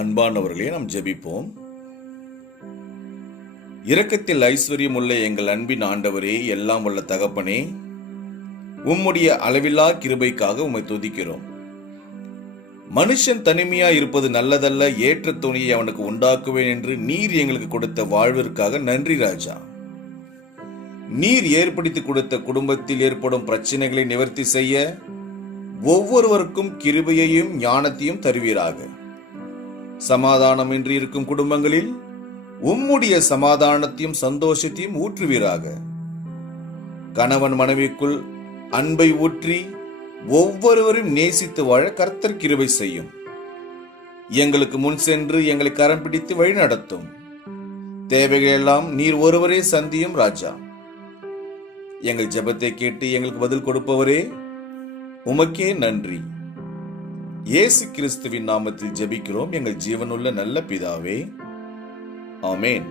அன்பானவர்களே, நாம் ஜெபிப்போம். இரக்கத்தில் ஐஸ்வர்யம் உள்ள எங்கள் அன்பின் ஆண்டவரே, எல்லாம் வல்ல தகப்பனே, உம்முடைய அளவில்லா கிருபைக்காக உம்மை துதிக்கிறோம். மனுஷன் தனிமையா இருப்பது நல்லதல்ல, ஏற்ற துணையை அவனுக்கு உண்டாக்குவேன் என்று நீர் எங்களுக்கு கொடுத்த வாழ்விற்காக நன்றி ராஜா. நீர் ஏற்படுத்தி கொடுத்த குடும்பத்தில் ஏற்படும் பிரச்சனைகளை நிவர்த்தி செய்ய ஒவ்வொருவருக்கும் கிருபையையும் ஞானத்தையும் தருவீராக. சமாதானமின்றி இருக்கும் குடும்பங்களில் உம்முடைய சமாதானத்தையும் சந்தோஷத்தையும் ஊற்றுவீராக. கணவன் மனைவிக்குள் அன்பை ஊற்றி ஒவ்வொருவரும் நேசித்து வாழ கர்த்தர் கிருபை செய்யும். எங்களுக்கு முன் சென்று எங்களை கரம் பிடித்து வழி நடத்தும். தேவைகளெல்லாம் நீர் ஒருவரே சந்தியும் ராஜா. எங்கள் ஜெபத்தை கேட்டு எங்களுக்கு பதில் கொடுப்பவரே, உமக்கே நன்றி. இயேசு கிறிஸ்துவின் நாமத்தில் ஜெபிக்கிறோம் எங்கள் ஜீவனுள்ள நல்ல பிதாவே, ஆமென்.